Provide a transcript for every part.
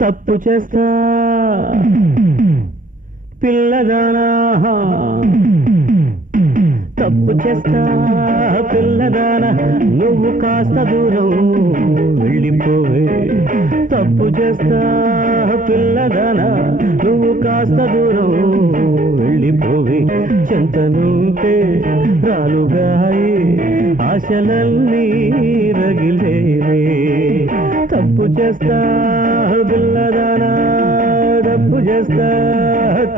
తప్పు చేస్తా. పిల్లదానా తప్పు చేస్తా పిల్లదానా నువ్వు కాస్త దూరం వెళ్ళిపోవే తప్పు చేస్తా. పిల్లదానా నువ్వు కాస్త దూరం వెళ్ళిపోవి. చెంతనుంటే రాలుగాయి ఆశలన్నీ రగిలేవే. తప్పు చేస్తా పిల్లదానా తప్పు చేస్తా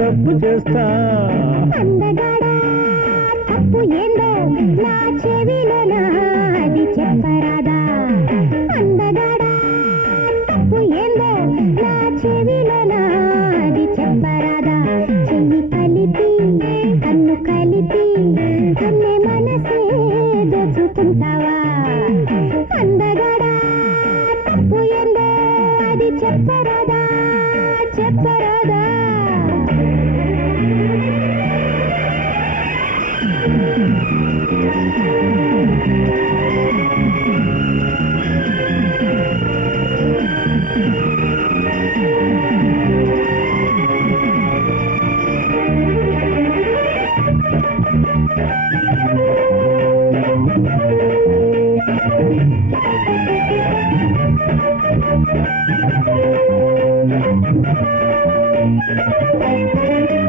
తప్పు చేస్తా. అందగాడా తప్పు ఏందో నా చెవిలోన? నా చెవిలోన అది చెప్పరాదా చెయ్యి కలిపి కన్ను కలిపి కన్నే మనసే దోచుకుంటావా? అందగాడా తప్పు ఏందో అది చెప్పరాదా? చెప్పరాదా? Thank you.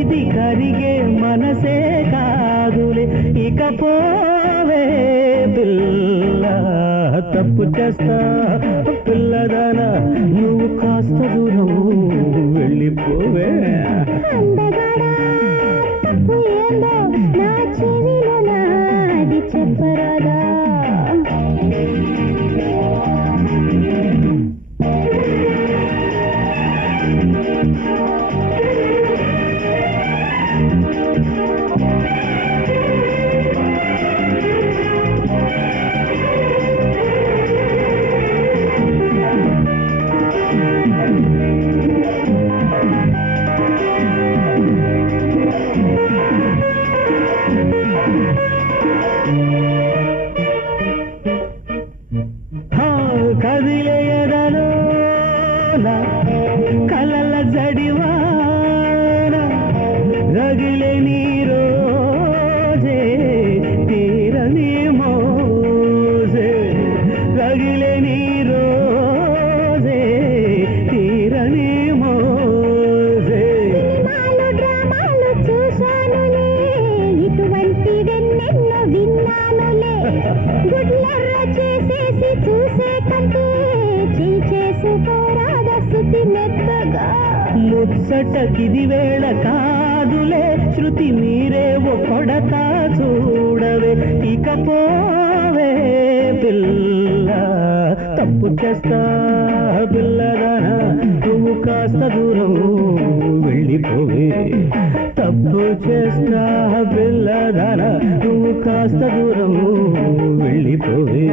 ఇది కరిగే మనసే కాదులే. ఇక పోవే పిల్ల తప్పు చేస్తా. పిల్లదానా నువ్వు కాస్త దూరం వెళ్ళిపోవే. అందగాడా రగిలే నీ రోజే తీరని మోజే. రగిలే నీ రోజే తీరని మోజే. సినిమాలు డ్రామాలు చూశానులే ఇటువంటి వెన్నెన్నో విన్నానులే. గుడ్లెర్ర చేసేసి చూసే కంటే చేయి చేసుకోరాద శృతి మెత్తగా. ముచ్చటకిది వేళ కాదులే. శృతి మీరే ఓ కొడతా చూడవే. ఇక పోవే పిల్ల తప్పు చేస్తా పిల్లదానా నువ్వు కాస్త దూరం వెళ్ళిపోవే. తప్పు చేస్తా పిల్లదానా నువ్వు కాస్త దూరం వెళ్ళిపోవే.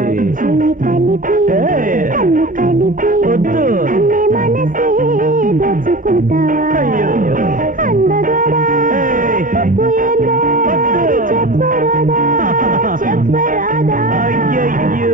ఏందో వద్దు. చెప్పరాదా చెప్పరాదా అయ్యయ్యో